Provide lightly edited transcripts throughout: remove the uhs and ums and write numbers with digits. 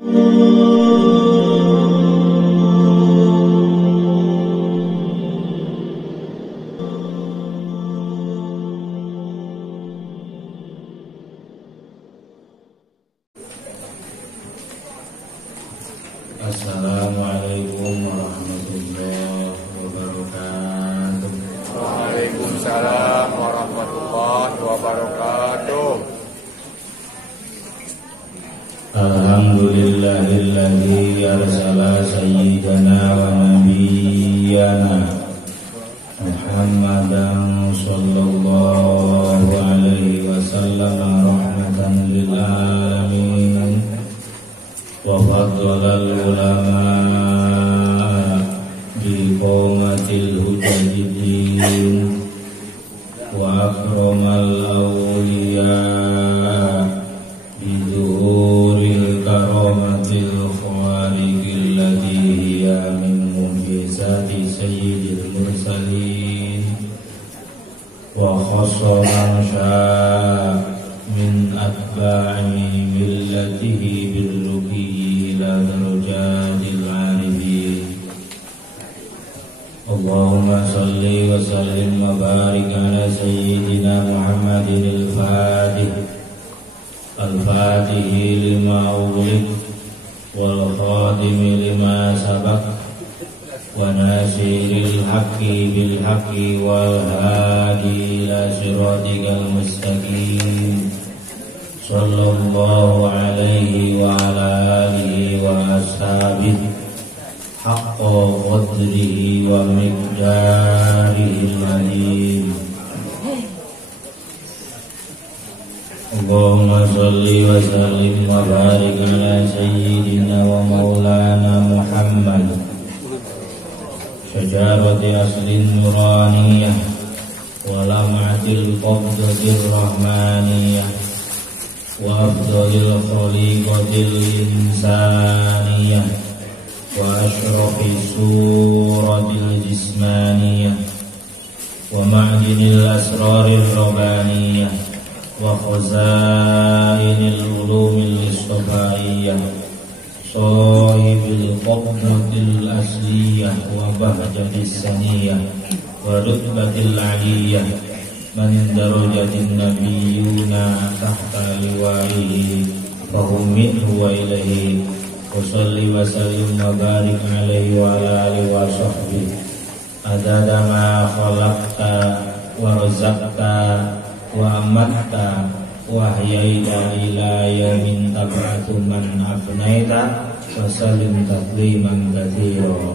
Assalamualaikum warahmatullahi wabarakatuh. Waalaikumsalam warahmatullahi wabarakatuh. Alhamdulillahilladzi arsala sayyidana wa nabiyyana Muhammadan sallallahu alaihi wasallam rahmatan lil alamin wa faddalal ulama bi qawmatil hujjadin wa akramal awliya bi zuhuril karamatil khaliqil ladzi hiya min mu'jizati sayyidil mursalin wa khassa man syaa min atba'i millatihi birruqi ila darajatil arifin. Allahumma salli wa sallim wa barik ala sayyidina Muhammadin al-fatih lima ughliq wal khatimi lima sabaq wa nasiril haqqi bil haqqi wal hadi ila siratikal mustaqim. Sallallahu alaihi wa ala alihi wa ashabihi haqqa qadrihi wa miqdarihi al-azim. Allahumma salli wa sallim wa barik ala sayyidina wa maulana Muhammad syajarati aslin nuraniyah wa lam'atil qabdatir rahmaniyah wa afdalil khaliqatil insaniyah wa ashrafi suratil jismaniyah wa ma'dinil asrarir rabbaniyah wa khazainil ulumil istifaiyah sahibil qabdatil asliyah wa bahjatis saniyah wa rutbatil aliyah man darajatin nabiyyuna tahta liwa'ihi fahum minhu wa ilaihi wa salli wa sallim wa barik alaihi wa ala alihi wa sahbihi adada ma khalaqta wa razaqta wa amatta wa ahyaita ila yaumin tab'atu man afnaita wa sallim tasliman katsira.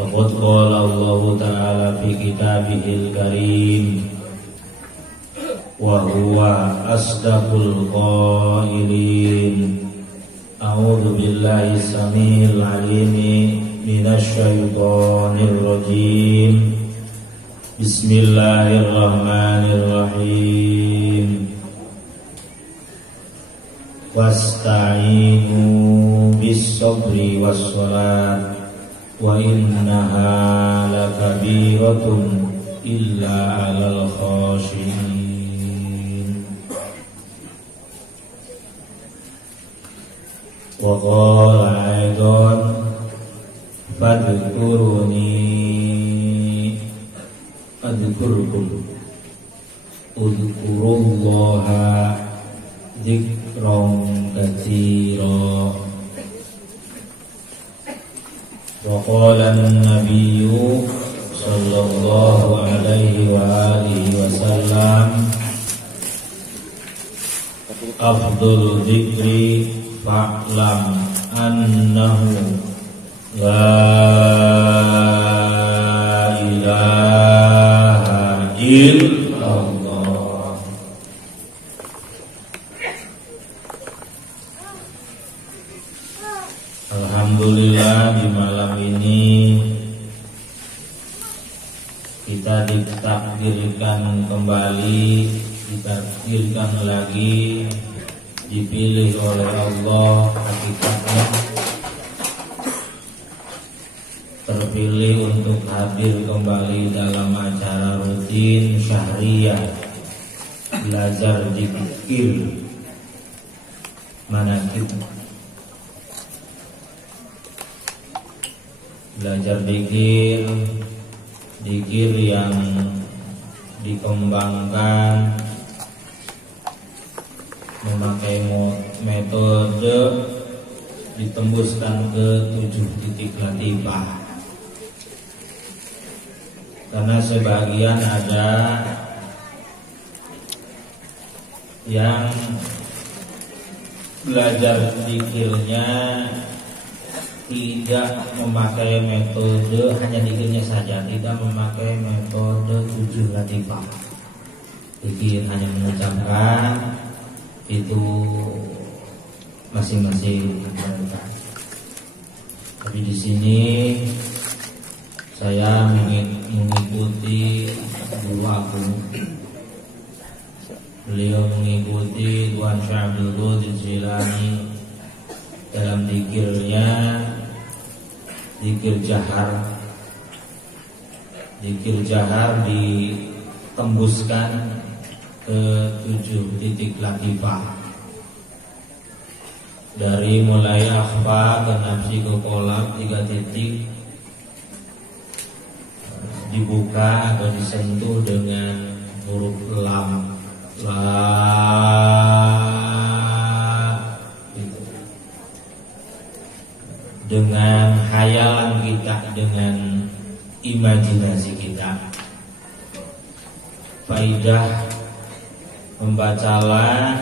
Faqad qala Allah ta'ala fi kitabihil karim wa huwa asdaqul qailin. A'udzu billahi samil alimi minasy syaithanir rajim. Bismillahirrahmanirrahim. Wasta'inu bis-sabri was-shalat wa innaha lakabiratun illa 'alal khashiyin. Wa qala aidan fadhkuruni adhkurkum udhkurullaha dzikran katsira. Wa qala an-nabiyyu sallallahu alaihi wa alihi wasallam afdhul dzikri fa'lam annahu la ilaha illallah. Alhamdulillah, di malam ini kita ditakdirkan kembali, ditakdirkan lagi, dipilih oleh Allah, hakikatnya terpilih untuk hadir kembali dalam acara rutin syahriyah belajar zikir manakib, belajar zikir yang dikembangkan memakai metode ditembuskan ke 7 titik latifah. Karena sebagian ada yang belajar zikirnya tidak memakai metode, hanya zikirnya saja, tidak memakai metode 7 latifah. Zikir hanya mengucapkan, itu masing-masing mereka. Tapi di sini saya mengikuti guru aku. Beliau mengikuti Tuan Syekh Abdul Qadir Jilani dalam zikirnya, zikir jahar ditembuskan ke 7 titik latifah. Dari mulai akhfa ke nafsi ke kolab 3 titik dibuka atau disentuh dengan huruf lam, gitu. Dengan hayalan kita, dengan imajinasi kita. Faidah membacalah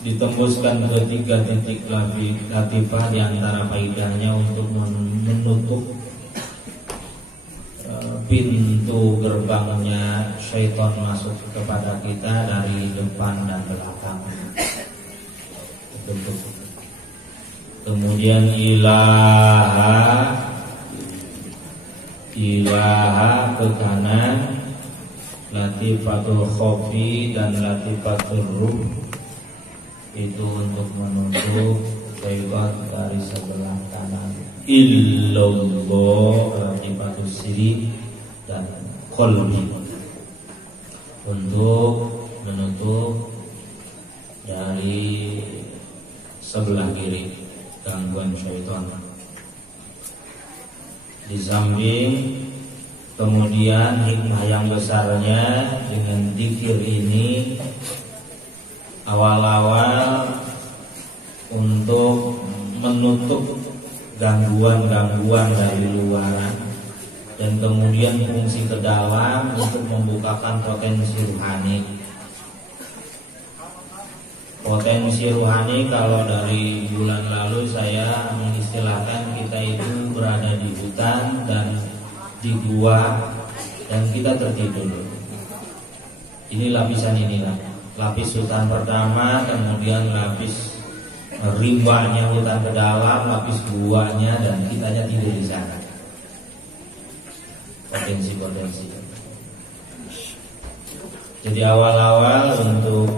ditembuskan ke 3 titik latifah. Di antara faidahnya untuk menutup pintu gerbangnya syaitan masuk kepada kita dari depan dan belakang. Kemudian ilaha ke kanan, latifatul khofi dan latifatul ruh, itu untuk menutup syaitan dari sebelah kanan. Illallah latifatul siri dan qalbi, untuk menutup dari sebelah kiri gangguan syaitan. Di samping kemudian hikmah yang besarnya dengan zikir ini, awal-awal untuk menutup gangguan-gangguan dari luaran, dan kemudian fungsi ke dalam untuk membukakan potensi ruhani. Potensi ruhani, kalau dari bulan lalu saya mengistilahkan kita itu berada di hutan dan di gua dan kita tertidur. Ini lapisan inilah, lapis hutan pertama, kemudian lapis rimbanya hutan ke dalam, lapis guanya, dan kitanya tidur di sana. Potensi. Jadi awal-awal untuk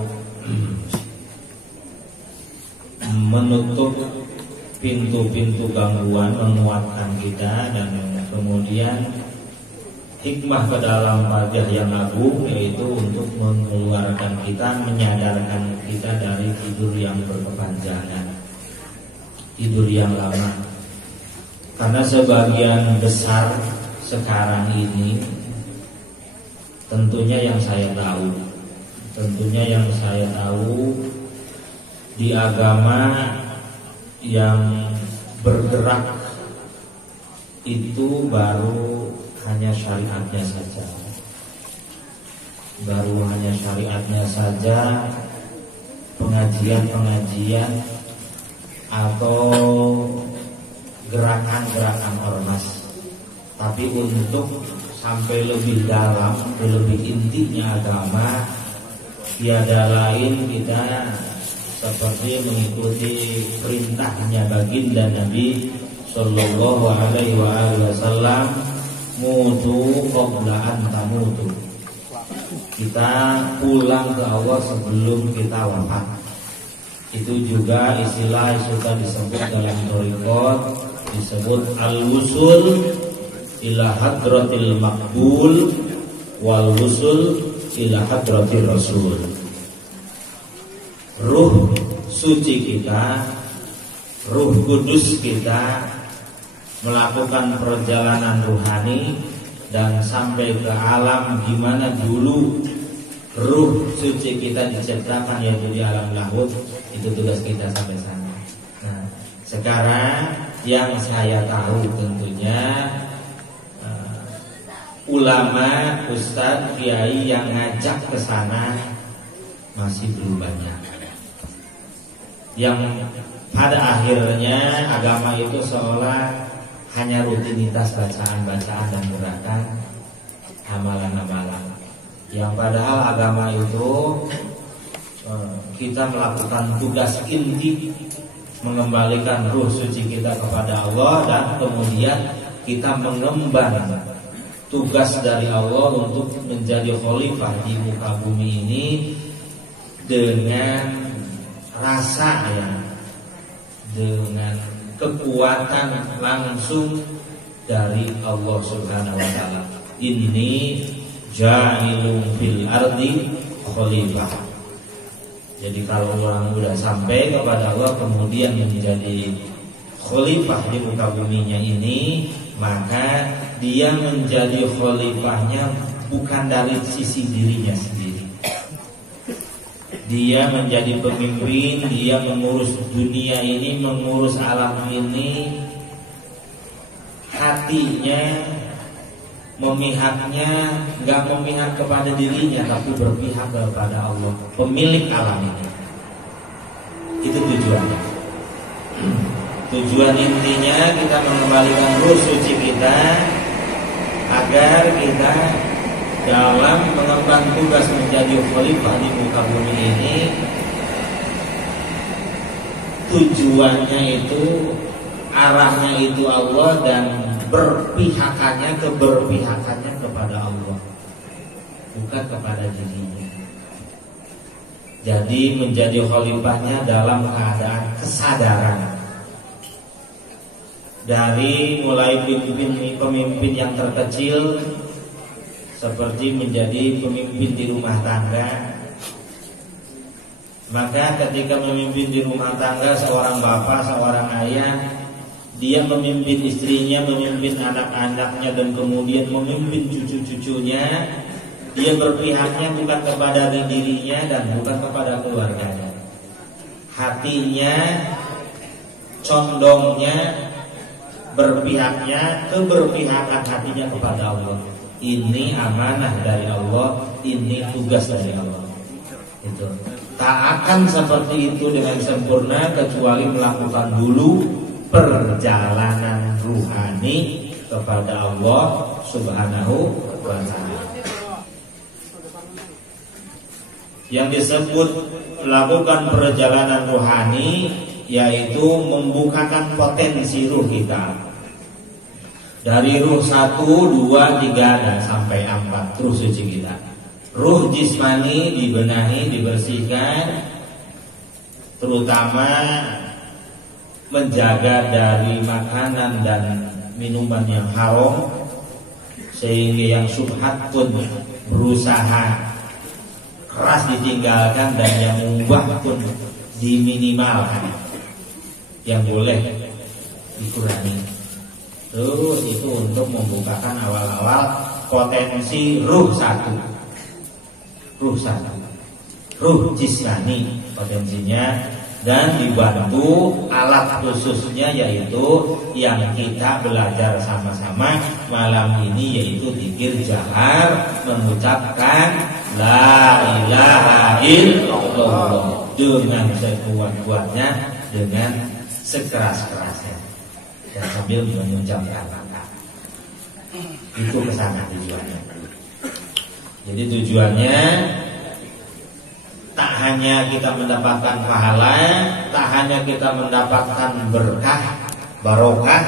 menutup pintu-pintu gangguan, menguatkan kita, dan kemudian hikmah ke dalam Fatihah yang agung, yaitu untuk mengeluarkan kita, menyadarkan kita dari tidur yang berkepanjangan, tidur yang lama. Karena sebagian besar sekarang ini, tentunya yang saya tahu di agama yang bergerak itu baru hanya syariatnya saja, pengajian atau gerakan-gerakan ormas. Tapi untuk sampai lebih dalam, lebih intinya agama, tiada lain kita seperti mengikuti perintahnya baginda Nabi Sallallahu Alaihi Wasallam, mutu qabla an tamutu. Kita pulang ke Allah sebelum kita wafat. Itu juga istilah suka disebut dalam thariqat, disebut al-wusul ila hadratil maqbul wal wusul ila hadratir Rasul. Ruh suci kita, ruh kudus kita melakukan perjalanan ruhani dan sampai ke alam gimana dulu ruh suci kita diciptakan, yaitu di alam lahut. Itu tugas kita sampai sana. Nah, sekarang yang saya tahu tentunya ulama, ustadz, kiai yang ngajak ke sana masih belum banyak. Yang pada akhirnya agama itu seolah hanya rutinitas bacaan-bacaan dan gerakan amalan-amalan. Yang padahal agama itu kita melakukan tugas inti mengembalikan ruh suci kita kepada Allah, dan kemudian kita mengemban tugas dari Allah untuk menjadi khalifah di muka bumi ini dengan rasa dengan kekuatan langsung dari Allah Subhanahu wa taala. Inni ja'ilun fil ardi khalifah. Jadi kalau orang sudah sampai kepada Allah kemudian menjadi khalifah di muka buminya ini, maka dia menjadi khalifahnya bukan dari sisi dirinya sendiri. Dia menjadi pemimpin, dia mengurus dunia ini, mengurus alam ini. Hatinya, memihaknya, gak memihak kepada dirinya, tapi berpihak kepada Allah, pemilik alam ini. Itu tujuannya. Tujuan intinya kita mengembalikan ruh suci kita agar kita dalam mengemban tugas menjadi khalifah di muka bumi ini, tujuannya itu, arahnya itu Allah, dan keberpihakannya kepada Allah, bukan kepada dirinya. Jadi menjadi khalifahnya dalam keadaan kesadaran. Dari mulai pemimpin yang terkecil, seperti menjadi pemimpin di rumah tangga. Maka ketika memimpin di rumah tangga, seorang bapak, seorang ayah, dia memimpin istrinya, memimpin anak-anaknya, dan kemudian memimpin cucu-cucunya. Dia berpihaknya bukan kepada dirinya dan bukan kepada keluarganya. Hatinya, condongnya, berpihaknya, keberpihakan hatinya kepada Allah. Ini amanah dari Allah, ini tugas dari Allah. Itu tak akan seperti itu dengan sempurna kecuali melakukan dulu perjalanan ruhani kepada Allah Subhanahu wa ta'ala. Yang disebut melakukan perjalanan ruhani yaitu membukakan potensi ruh kita. Dari ruh 1, 2, 3 dan sampai 4 ruh suci kita. Ruh jismani dibenahi, dibersihkan, terutama menjaga dari makanan dan minuman yang haram, sehingga yang syubhat pun berusaha keras ditinggalkan, dan yang mubah pun diminimalkan, yang boleh dikurangi. Terus itu untuk membukakan awal-awal potensi ruh 1. Ruh 1, ruh jismani potensinya, dan dibantu alat khususnya yaitu yang kita belajar sama-sama malam ini, yaitu zikir jahar, mengucapkan la ilaha illallah dengan sekuat-kuatnya, dengan sekeras-kerasnya, dan sambil mengucapkan kata. Itu kesana tujuannya. Jadi tujuannya tak hanya kita mendapatkan pahala, tak hanya kita mendapatkan berkah, barokah,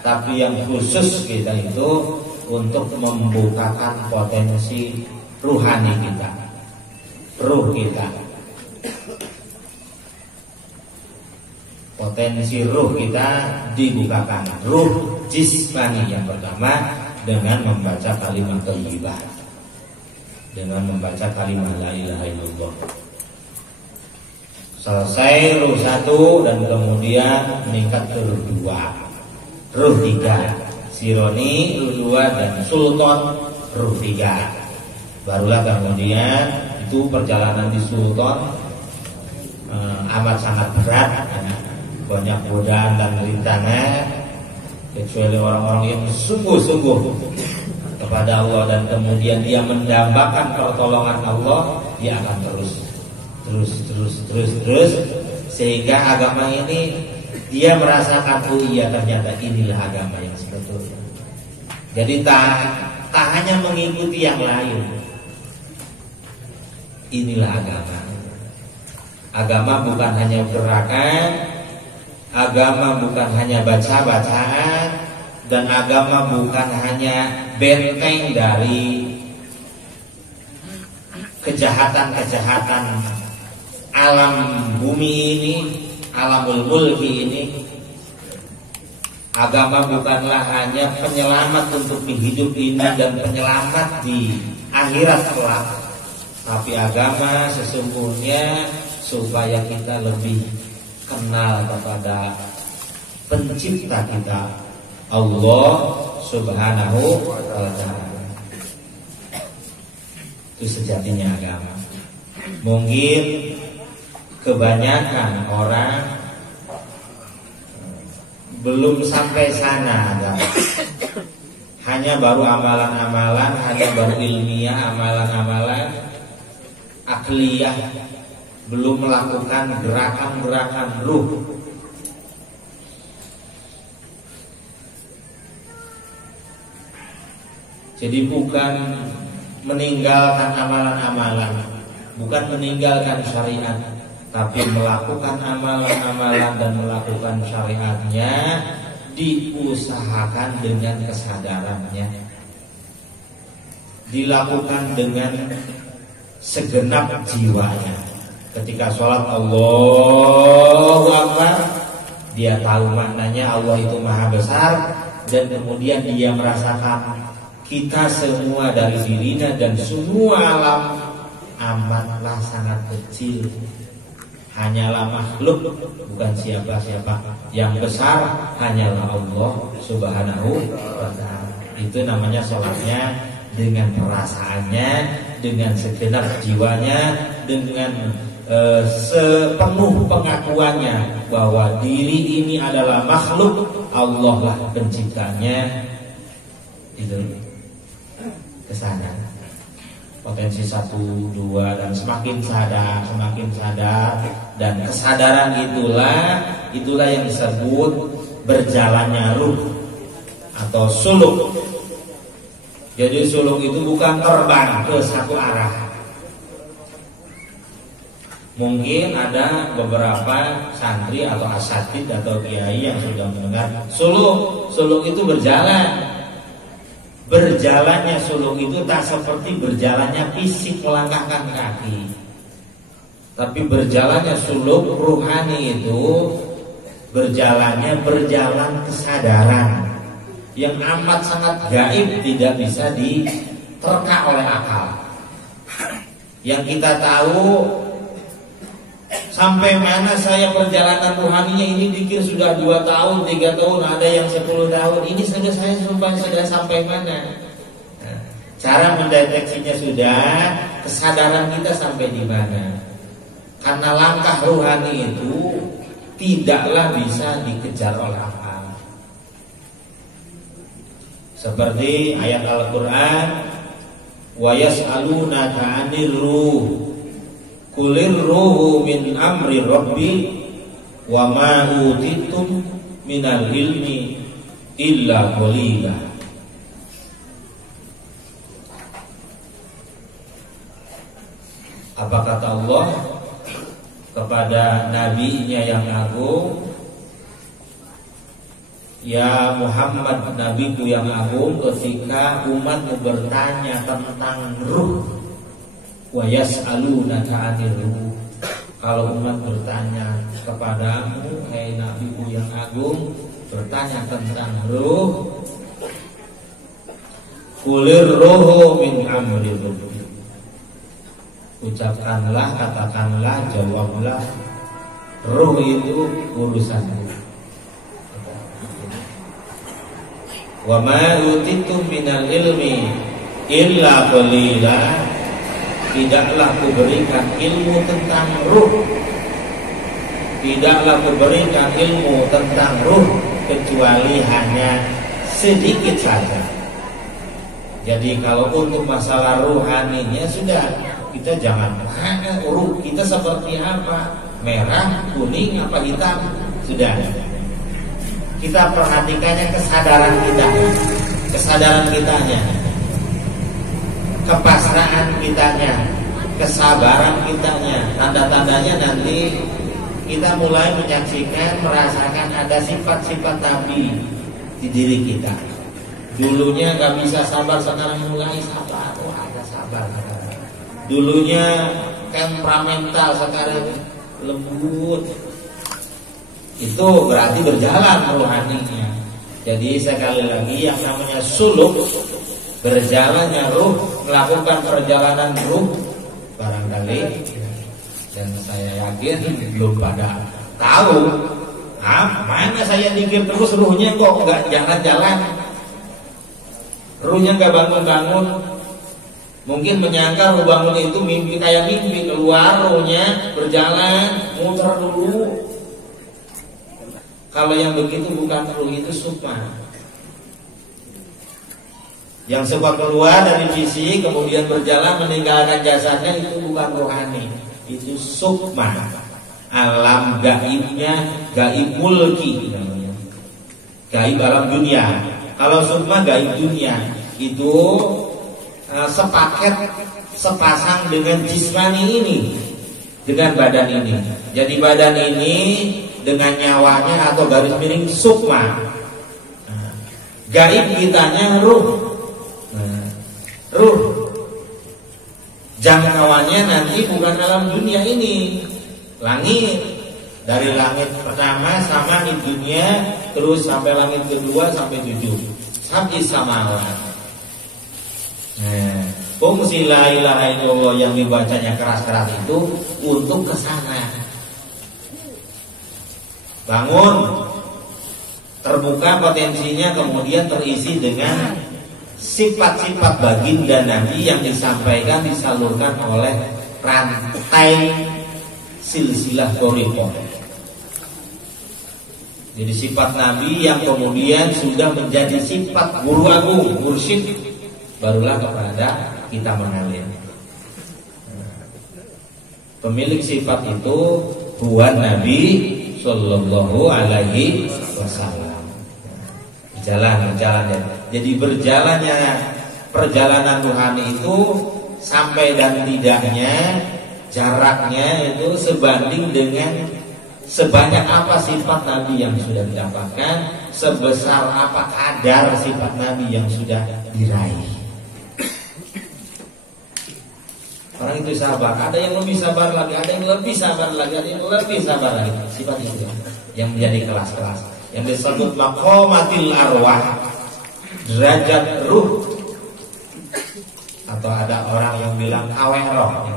tapi yang khusus kita itu untuk membukakan potensi ruhani kita, ruh kita. Potensi ruh kita dibukakan. Ruh jismani yang pertama dengan membaca kalimat thayyibah. dengan membaca kalimat la ilaha illallah. Selesai ruh 1 dan kemudian meningkat ke ruh 2, ruh 3, sironi ruh 2 dan sultan ruh 3. Barulah kemudian itu perjalanan di sultan amat sangat berat, banyak godaan dan rintangan, kecuali orang-orang yang sungguh-sungguh kepada Allah dan kemudian dia mendambakan pertolongan Allah, dia akan terus sehingga agama ini dia merasakan, oh iya ternyata inilah agama yang sebetulnya. Jadi tak hanya mengikuti yang lain, inilah agama. Agama bukan hanya gerakan, agama bukan hanya baca-bacaan, dan agama bukan hanya benteng dari kejahatan-kejahatan alam bumi ini, alamul mulki ini. Agama bukanlah hanya penyelamat untuk di hidup ini dan penyelamat di akhirat kelak, tapi agama sesungguhnya supaya kita lebih kenal kepada pencipta kita, Allah Subhanahu wa ta'ala. Itu sejatinya agama. Mungkin kebanyakan orang belum sampai sana agama. Hanya baru amalan-amalan, hanya baru ilmiah, amalan-amalan akliyah, belum melakukan gerakan-gerakan ruh. Jadi bukan meninggalkan amalan-amalan, bukan meninggalkan syariat, tapi melakukan amalan-amalan dan melakukan syariatnya, diusahakan dengan kesadarannya, dilakukan dengan segenap jiwanya. Ketika sholat Allahu Akbar, dia tahu maknanya Allah itu maha besar, dan kemudian dia merasakan kita semua dari dirinya dan semua alam amatlah sangat kecil, hanyalah makhluk, bukan siapa-siapa. Yang besar hanyalah Allah Subhanahu wa ta'ala. Itu namanya sholatnya dengan perasaannya, dengan segenap jiwanya, dengan sepenuh pengakuannya bahwa diri ini adalah makhluk, Allah lah penciptanya. Itu kesana potensi 1, 2 dan semakin sadar, dan kesadaran itulah yang disebut berjalannya ruh atau suluk. Jadi suluk itu bukan terbang ke satu arah. Mungkin ada beberapa santri atau asatid atau kiai yang sudah mendengar suluk itu berjalan. Berjalannya suluk itu tak seperti berjalannya fisik melangkahkan kaki, tapi berjalannya suluk ruhani itu berjalan kesadaran yang amat sangat gaib, tidak bisa diterka oleh akal. Yang kita tahu sampai mana saya perjalanan rohaninya ini, dikir sudah 2 tahun, 3 tahun, ada yang 10 tahun. Ini saja saya sudah sampai mana? Nah, cara mendeteksinya sudah, kesadaran kita sampai di mana? Karena langkah rohani itu tidaklah bisa dikejar oleh akal. Seperti ayat Al-Quran, wa yas'alunaka 'anir ruh Qulir ruhu min amri rabbi wa ma utitum minal ilmi illa qalila. Apa kata Allah kepada nabinya yang agung? Ya Muhammad, nabiku yang agung, ketika umatmu bertanya tentang ruh, wa yas'alunaka 'anil ruh. Kalau umat bertanya kepadamu, hai nabiku yang agung, bertanya tentang ruh, qulir ruhu min amri rabbi, ucapkanlah, katakanlah, jawablah, ruh itu urusanmu. Wa ma utitum minal ilmi illa qalila. Tidaklah kuberikan ilmu tentang ruh, tidaklah kuberikan ilmu tentang ruh kecuali hanya sedikit saja. Jadi kalau untuk masalah ruhaninya sudah, kita jangan ruh kita seperti apa, merah, kuning, apa hitam, sudah. Kita perhatikannya kesadaran kitanya, kepasrahan kitanya, kesabaran kitanya. Tanda-tandanya nanti kita mulai menyaksikan, merasakan ada sifat-sifat Nabi di diri kita. Dulunya gak bisa sabar, sekarang mulai sabar. Oh, ada sabar sekarang. Dulunya temperamental, sekarang lembut. Itu berarti berjalan rohaninya. Jadi sekali lagi yang namanya suluk, berjalannya ruh, melakukan perjalanan ruh, barangkali, dan saya yakin belum pada tahu. Mana saya dikir terus ruhnya kok nggak jalan-jalan, ruhnya nggak bangun-bangun. Mungkin menyangka ruh bangun itu mimpi, kayak mimpi, keluar ruhnya berjalan, muter dulu. Kalau yang begitu bukan ruh, itu sukma. Yang suka keluar dari fisik kemudian berjalan meninggalkan jasadnya, itu bukan rohani, itu sukma. Alam gaibnya, gaib mulki namanya, gaib alam dunia. Kalau sukma gaib dunia, itu sepaket, sepasang dengan jismani ini, dengan badan ini. Jadi badan ini dengan nyawanya atau garis miring sukma. Gaib kitanya ruh. Ruh jangkauannya nanti bukan alam dunia ini, langit. Dari langit pertama sama di dunia, terus sampai langit kedua sampai 7, sampai samawat. Fungsi la ilaha illallah yang dibacanya keras-keras itu untuk kesana. Bangun, terbuka potensinya, kemudian terisi dengan sifat-sifat baginda Nabi yang disampaikan, disalurkan oleh rantai silsilah thariqah. Jadi sifat Nabi yang kemudian sudah menjadi sifat guru agung, mursyid, barulah kepada kita mengalir. Pemilik sifat itu Tuhan Nabi Sallallahu Alaihi Wasallam. Jalan. Jadi berjalannya perjalanan rohani itu sampai dan tidaknya, jaraknya itu sebanding dengan sebanyak apa sifat Nabi yang sudah didapatkan, sebesar apa kadar sifat Nabi yang sudah diraih. Orang itu sabar, ada yang lebih sabar lagi, ada yang lebih sabar lagi, ada yang lebih sabar lagi. Sifat itu yang menjadi kelas-kelas, yang disebut maqamatil arwah, derajat ruh. Atau ada orang yang bilang kaweroh,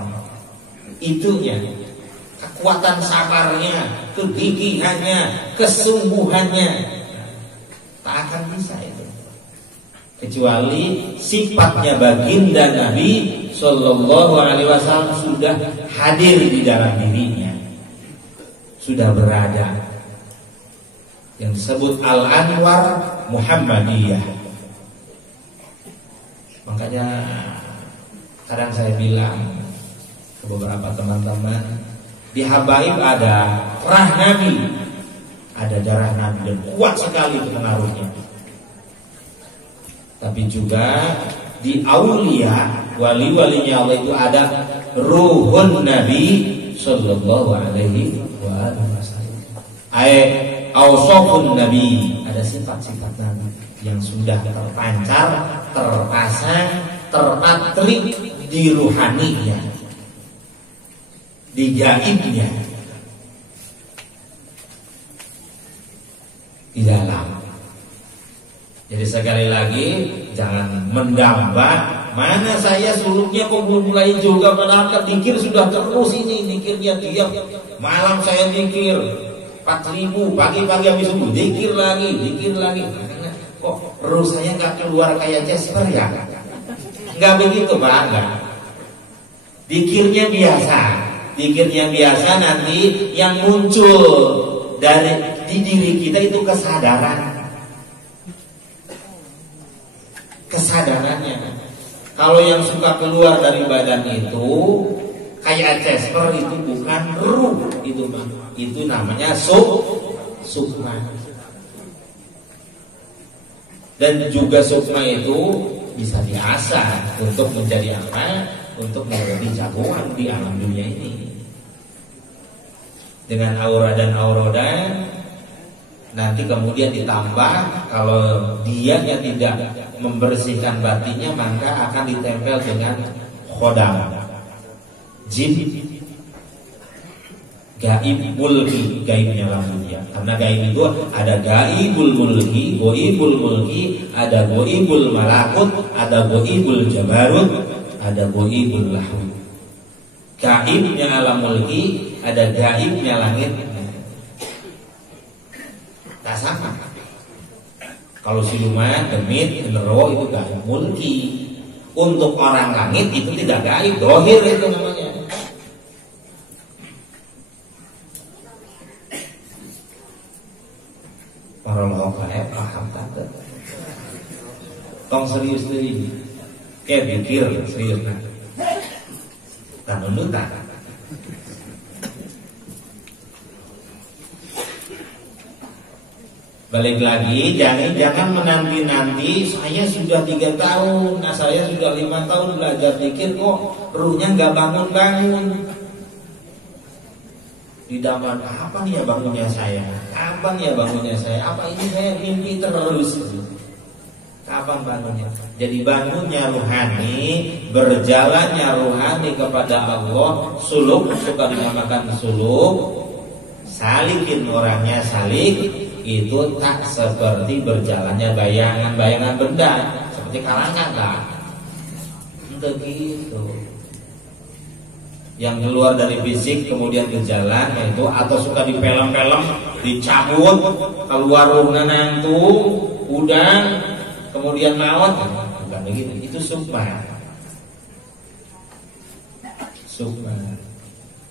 itunya, kekuatan sabarnya, kegigihannya, kesungguhannya, tak akan bisa itu kecuali sifatnya baginda Nabi Sallallahu Alaihi Wasallam sudah hadir di dalam dirinya, sudah berada, yang disebut Al-Anwar Muhammadiyah. Makanya kadang saya bilang ke beberapa teman-teman, di Habaib ada rah Nabi, ada darah Nabi, dan kuat sekali pengaruhnya. Tapi juga di aulia, wali-walinya Allah itu ada ruhun Nabi Sallallahu Alaihi Wasallam. Ausofun Nabi, ada sifat-sifat Nabi yang sudah terpancar, terpasang, terpatrik di ruhaninya, di gaibnya, di dalam. Jadi sekali lagi, jangan mendamba mana saya suluknya kok belum mulai juga, padahal dikir sudah terus ini, dikirnya diam. Malam saya dikir 4.000, pagi-pagi habis subuh dikir lagi. Kok perut saya nggak keluar kayak Jasper ya? Nggak begitu Pak, enggak. Dikirnya biasa, nanti yang muncul di diri kita itu kesadarannya. Kalau yang suka keluar dari badan itu kayak Jasper itu bukan ruh, itu namanya sukma. Dan juga sukma itu bisa diasah untuk menjadi apa? Untuk menjadi jagoan di alam dunia ini. Dengan aura dan auroda, nanti kemudian ditambah kalau dianya tidak membersihkan batinnya, maka akan ditempel dengan khodam, jin, gaib mulki, gaibnya langsungnya. Karena gaib itu ada gaibul mulki, goibul mulki, ada goibul malakut, ada goibul jabarut, ada goibul lahut. Gaibnya alam mulki, ada gaibnya langit. Tak sama. Kalau siluman, demit, genderuwo itu gaib mulki. Untuk orang langit itu tidak gaib, dohir itu namanya. Orang lokal paham tak? Tong serius deh. Pikir serius nah. Tanun tak. Balik lagi, jangan menanti-nanti. Saya sudah 3 tahun, saya sudah 5 tahun belajar pikir kok ruhnya nggak bangun-bangun. Didaman, kapan ya bangunnya saya? Kapan ya bangunnya saya? Apa ini saya mimpi terus? Kapan bangunnya? Jadi bangunnya rohani, berjalannya rohani kepada Allah, suluk, suka dinamakan suluk, salikin orangnya salik, itu tak seperti berjalannya bayangan-bayangan benda, seperti kalangan lah. Begitu. Yang keluar dari fisik kemudian ke jalan, yaitu atau suka di film-film dicabut keluar ruhna nantu udang kemudian maut, bukan begitu. Itu sukma.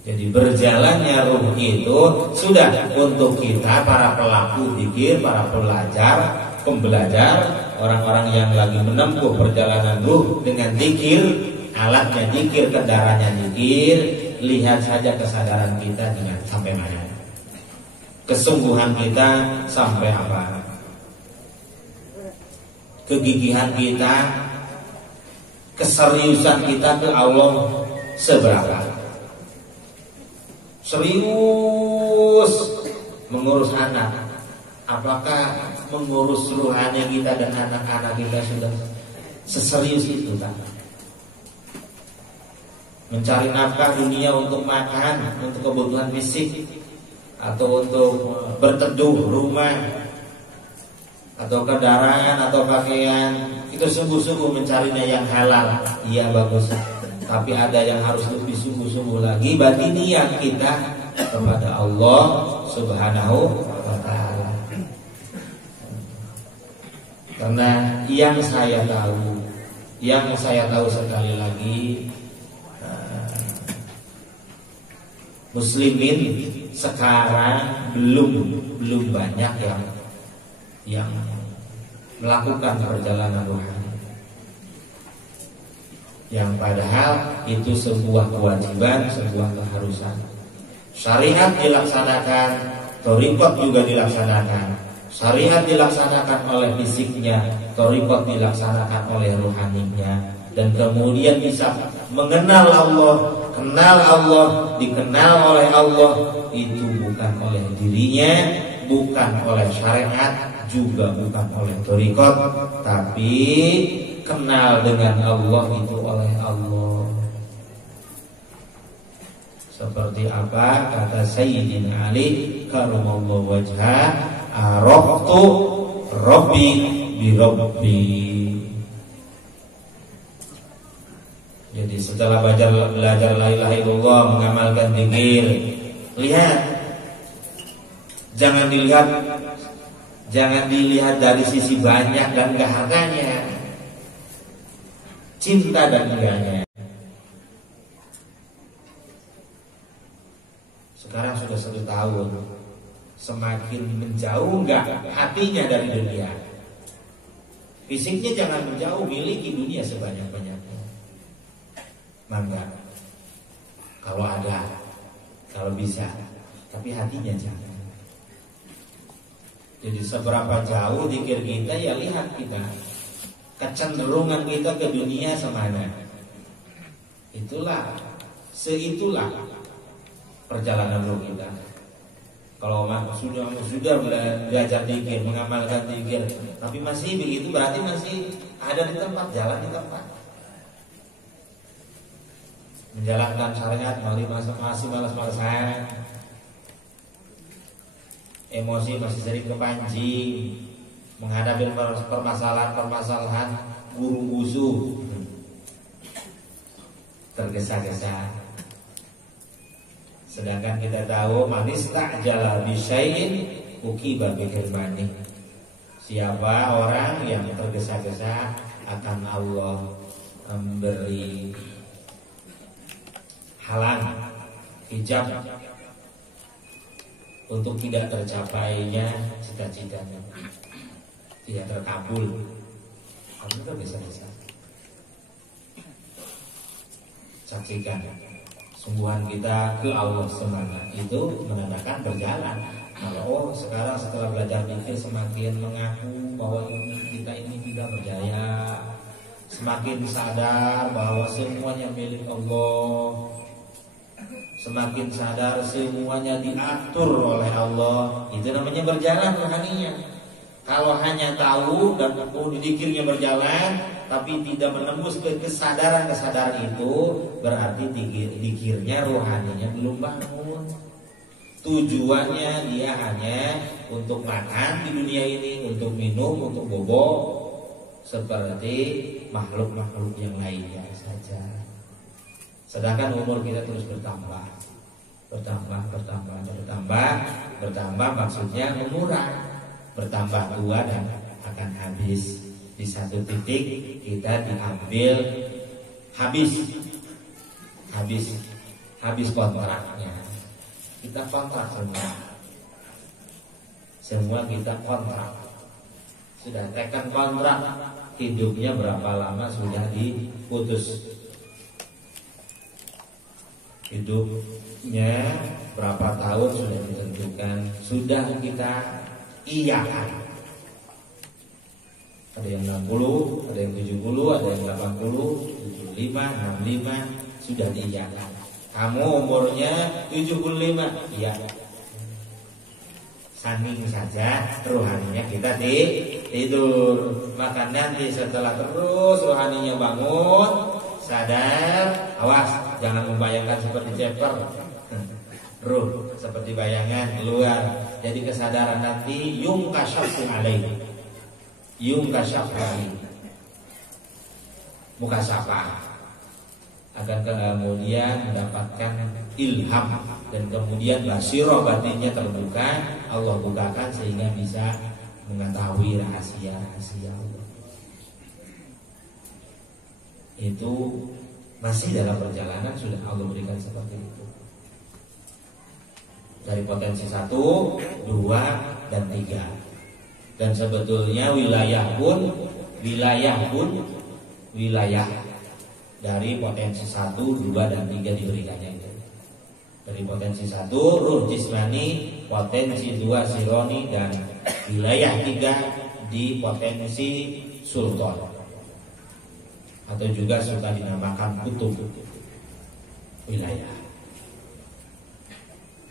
Jadi berjalannya ruh itu sudah untuk kita para pelaku zikir, para pembelajar, orang-orang yang lagi menempuh perjalanan ruh dengan zikir. Alatnya zikir, kendaraannya zikir. Lihat saja kesadaran kita dengan sampai mana, kesungguhan kita sampai apa, kegigihan kita, keseriusan kita ke Allah seberapa. Serius mengurus anak, apakah mengurus rohani kita dan anak-anak kita sudah seserius itu tak? Mencari nafkah dunia untuk makan, untuk kebutuhan fisik, atau untuk berteduh rumah, atau kendaraan, atau pakaian, itu sungguh-sungguh mencarinya yang halal. Iya bagus. Tapi ada yang harus lebih sungguh-sungguh lagi bagi niat kita kepada Allah Subhanahu wa ta'ala. Karena yang saya tahu sekali lagi, muslimin sekarang belum banyak yang melakukan perjalanan rohani, yang padahal itu sebuah kewajiban, sebuah keharusan. Syariat dilaksanakan, thariqat juga dilaksanakan. Syariat dilaksanakan oleh fisiknya, thariqat dilaksanakan oleh rohaninya. Dan kemudian bisa mengenal Allah, kenal Allah, dikenal oleh Allah, itu bukan oleh dirinya, bukan oleh syariat, juga bukan oleh thariqat, tapi kenal dengan Allah itu oleh Allah. Seperti apa kata Sayyidina Ali karramallahu wajhah, araftu rabbi bi rabbi. Jadi setelah belajar la ilaha illallah, mengamalkan zikir, lihat, jangan dilihat dari sisi banyak dan harganya, cinta dan enggaknya. Sekarang sudah 1 tahun, semakin menjauh enggak hatinya dari dunia. Fisiknya jangan menjauh, miliki dunia sebanyak-banyaknya. Mangga, kalau ada, kalau bisa, tapi hatinya jangan. Jadi seberapa jauh zikir kita, ya lihat kita, kecenderungan kita ke dunia semana. Itulah perjalanan roh kita. Kalau sudah belajar zikir, mengamalkan zikir, tapi masih begitu, berarti masih ada di tempat, jalan di tempat. Menjalankan syariat masih malas-malasan, emosi masih sering kepancing, menghadapi permasalahan guru gusu, tergesa-gesa. Sedangkan kita tahu manis tak jala bisain ukiba bihirmani. Siapa orang yang tergesa-gesa akan Allah memberi halang, hijab untuk tidak tercapainya cita-citanya, tidak terkabul. Kamu tergesa-gesa. Saksikan sungguhan kita ke Allah semana, itu menandakan berjalan. Kalau sekarang setelah belajar zikir semakin mengaku bahwa kita ini tidak berjaya, semakin sadar bahwa semuanya milik Allah, semakin sadar semuanya diatur oleh Allah, itu namanya berjalan rohaninya. Kalau hanya tahu dan zikirnya berjalan, tapi tidak menembus ke kesadaran itu, berarti zikirnya rohaninya belum bangun. Tujuannya dia hanya untuk makan di dunia ini, untuk minum, untuk bobo, seperti makhluk-makhluk yang lainnya saja. Sedangkan umur kita terus bertambah, maksudnya umurnya bertambah tua dan akan habis. Di satu titik kita diambil habis kontraknya. Kita kontrak semua kita kontrak. Sudah tekan kontrak, hidupnya berapa lama sudah diputus. Hidupnya berapa tahun sudah ditentukan, sudah kita iyakan. Ada yang 60, ada yang 70, ada yang 80, 75, 65, sudah diiyakan. Kamu umurnya 75, iya. Saking saja rohaninya kita tidur. Maka nanti setelah terus rohaninya bangun, sadar, awas jangan membayangkan seperti ceper. Ruh seperti bayangan keluar. Jadi kesadaran nanti yung kasyafu alaihi, yung kasyafu alaihi, muka sapa, agar kemudian mendapatkan ilham dan kemudian basirah batinnya terbuka, Allah bukakan sehingga bisa mengetahui rahasia-rahasia Allah. Itu masih dalam perjalanan, sudah Allah berikan seperti itu. Dari potensi 1, 2, dan 3. Dan sebetulnya wilayah pun wilayah dari potensi 1, 2, dan 3 diberikannya itu. Dari potensi 1 ruh jismani, potensi 2 sironi, dan wilayah 3 di potensi sultan, atau juga suka dinamakan kutub wilayah.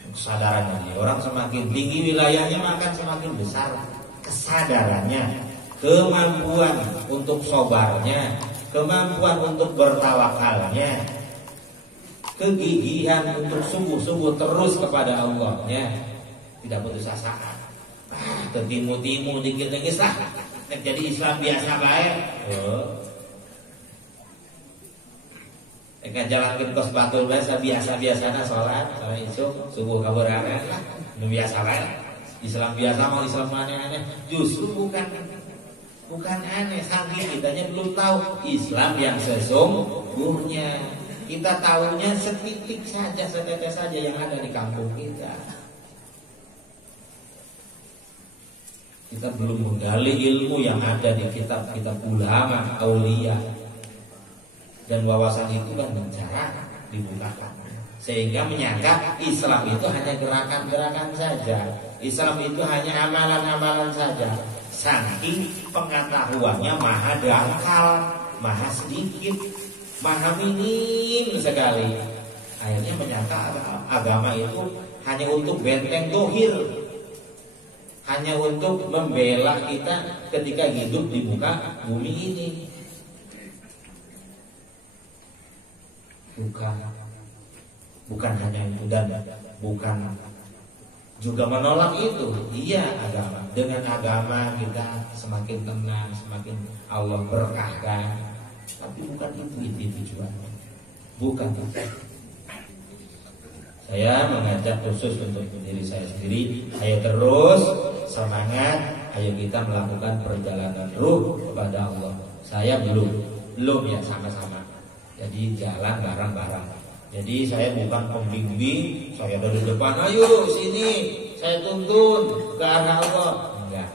Kesadarannya orang semakin tinggi wilayahnya, maka semakin besar kesadarannya, kemampuan untuk sobarnya, kemampuan untuk bertawakalnya, kegigihan untuk sungguh-sungguh terus kepada Allahnya, tidak putus asa. Tertimu-timu dikit-dikit lah, jadi Islam biasa baik. Dengan jalan ke kos batul biasa-biasana sholat isuk subuh kaburana lah, biasa lah. Islam biasa mau Islam aneh-aneh. Justru bukan aneh, saking kitanya belum tahu Islam yang sesungguhnya. Kita tahunya setitik saja, setetes saja yang ada di kampung kita. Kita belum menggali ilmu yang ada di kitab-kitab ulama, aulia. Dan wawasan itu kan jarang dibukakan, sehingga menyangka Islam itu hanya gerakan-gerakan saja, Islam itu hanya amalan-amalan saja. Saking pengetahuannya maha dangkal, maha sedikit, maha minim sekali. Akhirnya menyangka agama itu hanya untuk benteng dohir, hanya untuk membela kita ketika hidup di muka bumi ini. Bukan hanya itu, dan bukan juga menolak itu. Iya, agama. Dengan agama kita semakin tenang, semakin Allah berkahkan. Tapi bukan itu tujuannya. Bukan itu. Saya mengajak khusus untuk diri saya sendiri. Ayo terus semangat. Ayo kita melakukan perjalanan ruh kepada Allah. Saya belum ya, sama-sama. Jadi jalan bareng-bareng. Jadi saya bukan pembimbing, saya dari depan, ayo sini, saya tuntun ke arah Allah. Enggak.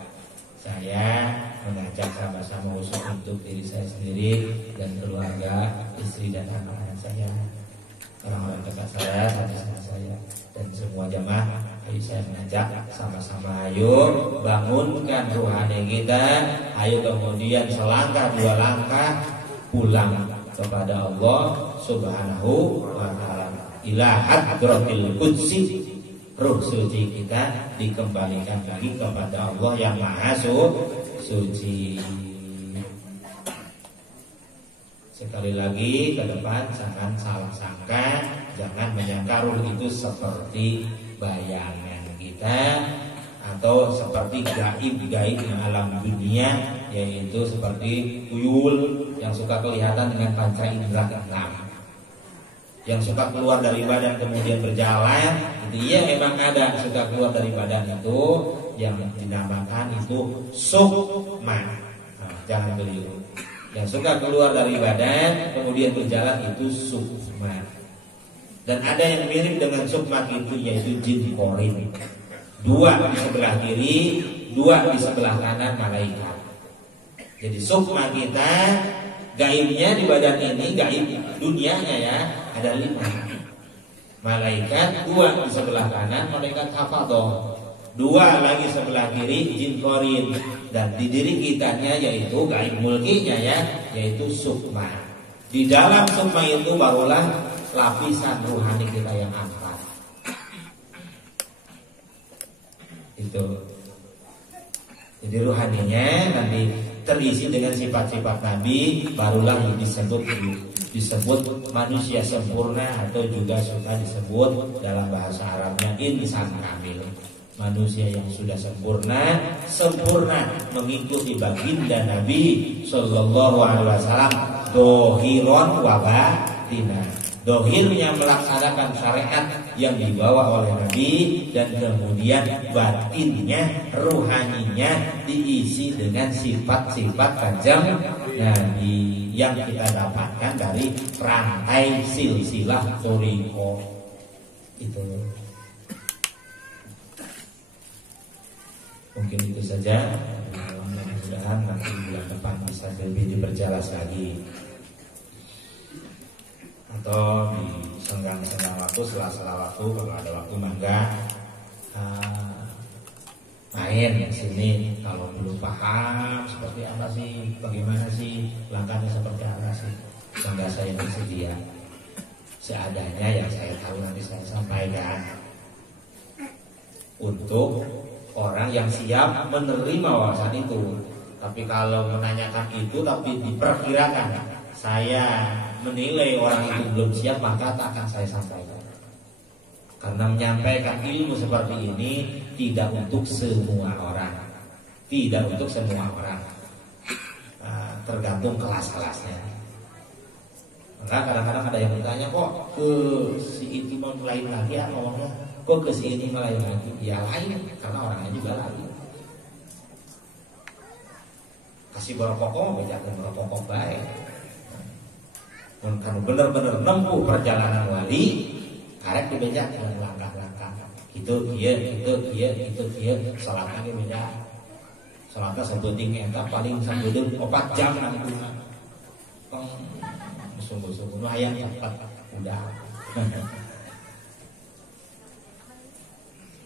Saya mengajak sama-sama usul untuk diri saya sendiri dan keluarga, istri dan anak-anak saya, orang-orang dekat saya, saudara saya, dan semua jamaah. Ayo saya mengajak sama-sama, ayo bangunkan rohani kita. Ayo kemudian selangkah dua langkah pulang kepada Allah Subhanahu wa ta'ala, ila hadratil qudsi. Ruh suci kita dikembalikan lagi kepada Allah yang maha suci. Sekali lagi ke depan jangan salah sangka, jangan menyangka ruh itu seperti bayangan kita atau seperti gaib alam dunia, yaitu seperti tuyul yang suka kelihatan dengan panca indera keenam, yang suka keluar dari badan kemudian berjalan. Itu iya memang ada suka keluar dari badan, itu yang dinamakan itu sukma. Nah, jangan keliru. Yang suka keluar dari badan kemudian berjalan itu sukma. Dan ada yang mirip dengan sukma itu, yaitu jin korin. Dua di sebelah kiri, dua di sebelah kanan malaikat. Jadi sukma kita, gaibnya di badan ini, gaib dunianya ya, ada 5. Malaikat 2 di sebelah kanan, malaikat hafadhah. 2 lagi sebelah kiri, jin korin. Dan di diri kitanya yaitu gaib mulkinya ya, yaitu sukma. Di dalam sukma itu barulah lapisan ruhani kita yang empat. Itu. Jadi ruhaninya nanti terisi dengan sifat-sifat Nabi, barulah disebut manusia sempurna, atau juga suka disebut dalam bahasa Arabnya insan kamil. Manusia yang sudah sempurna mengikuti baginda Nabi Sallallahu Alaihi Wasallam, dohiron wa batinan. Dohirnya melaksanakan syariat yang dibawa oleh Nabi, dan kemudian batinnya, ruhaninya diisi dengan sifat-sifat kanjeng Nabi yang kita dapatkan dari rantai silsilah thoriqah itu. Mungkin itu saja. Mudah-mudahan nanti bulan depan bisa lebih diperjelas lagi, atau di senggang-senggang waktu, sela-sela waktu, kalau ada waktu mangga main di sini. Kalau belum paham seperti apa sih, bagaimana sih, langkahnya seperti apa sih, mangga saya bersedia. Seadanya yang saya tahu nanti saya sampaikan untuk orang yang siap menerima wawasan itu. Tapi kalau menanyakan itu tapi diperkirakan, saya menilai orang itu belum siap, maka tak akan saya sampaikan. Karena menyampaikan ilmu seperti ini tidak untuk semua orang, tidak untuk semua orang, tergantung kelas-kelasnya. Maka kadang-kadang ada yang bertanya, kok ke si ini mau lain lagi ya ngomongnya, kok ke si ini lain lagi? Ya lain, karena orangnya juga lain. Kasih berpokok, bejakan berpokok baik. Kan bener-bener nempuh perjalanan wali, karek dibejakan langkah-langkah. Itu kia, salatnya beda. Salatnya sebuting eta paling sambil 4 jam nanti. Sungguh-sungguh lumayan cepat udah.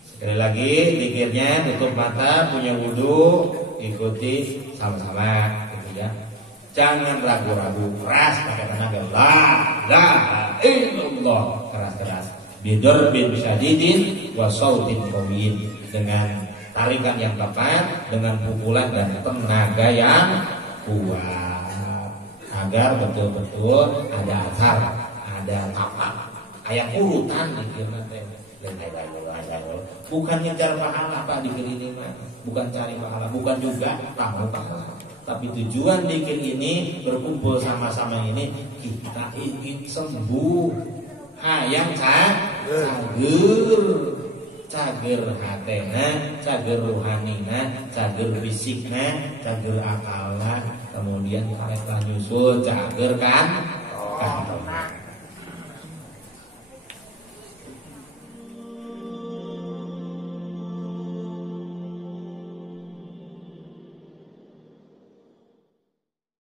Sekali lagi zikirnya tutup mata, punya wudu, ikuti sama-sama gitu ya. Jangan ragu-ragu, keras pakai tenaga. La illallah, keras-keras. Bidur bin syadidin wa sautin qawiyyin, dengan tarikan yang tepat, dengan pukulan dan tenaga yang kuat, agar betul-betul ada asar, ada tapak, ayat urutan dikira teh. Bukan ngejar pahala Pak dikir ini mah, bukan cari pahala, bukan juga tahu pahala. Tapi tujuan dikir ini berkumpul sama-sama ini kita ingin sembuh. Hayang cager hatena, cager rohanina, cager fisikna, cager akalna, kemudian karek nyusul cager kan.